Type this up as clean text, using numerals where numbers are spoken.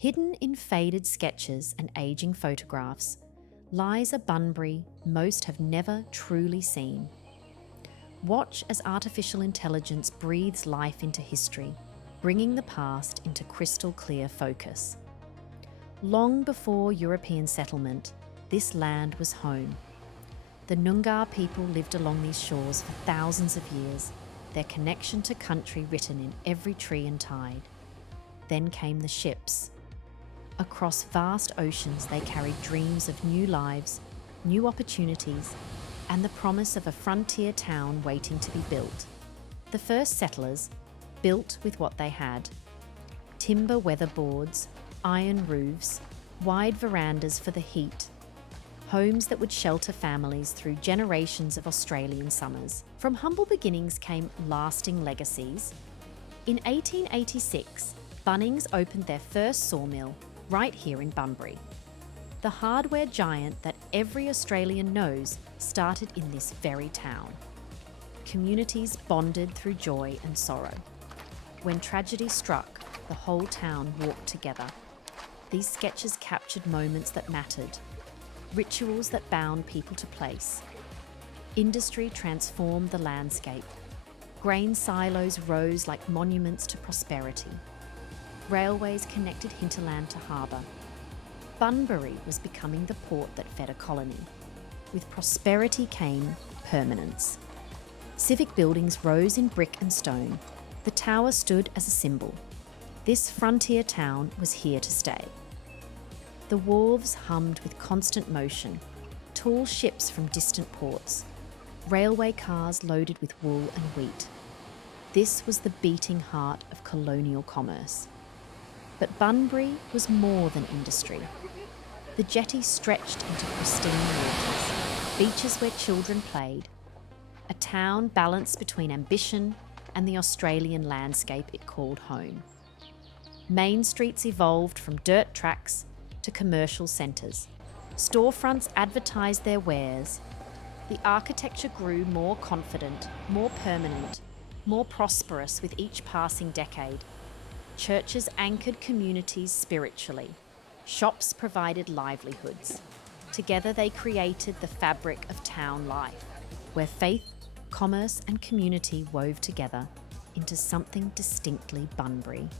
Hidden in faded sketches and ageing photographs lies a Bunbury most have never truly seen. Watch as artificial intelligence breathes life into history, bringing the past into crystal clear focus. Long before European settlement, this land was home. The Noongar people lived along these shores for thousands of years, their connection to country written in every tree and tide. Then came the ships. Across vast oceans, they carried dreams of new lives, new opportunities, and the promise of a frontier town waiting to be built. The first settlers built with what they had: timber weatherboards, iron roofs, wide verandas for the heat, homes that would shelter families through generations of Australian summers. From humble beginnings came lasting legacies. In 1886, Bunnings opened their first sawmill right here in Bunbury. The hardware giant that every Australian knows started in this very town. Communities bonded through joy and sorrow. When tragedy struck, the whole town walked together. These sketches captured moments that mattered, rituals that bound people to place. Industry transformed the landscape. Grain silos rose like monuments to prosperity. Railways connected hinterland to harbour. Bunbury was becoming the port that fed a colony. With prosperity came permanence. Civic buildings rose in brick and stone. The tower stood as a symbol. This frontier town was here to stay. The wharves hummed with constant motion, tall ships from distant ports, railway cars loaded with wool and wheat. This was the beating heart of colonial commerce. But Bunbury was more than industry. The jetty stretched into pristine waters, beaches where children played, a town balanced between ambition and the Australian landscape it called home. Main streets evolved from dirt tracks to commercial centres. Storefronts advertised their wares. The architecture grew more confident, more permanent, more prosperous with each passing decade. Churches anchored communities spiritually. Shops provided livelihoods. Together they created the fabric of town life, where faith, commerce and community wove together into something distinctly Bunbury.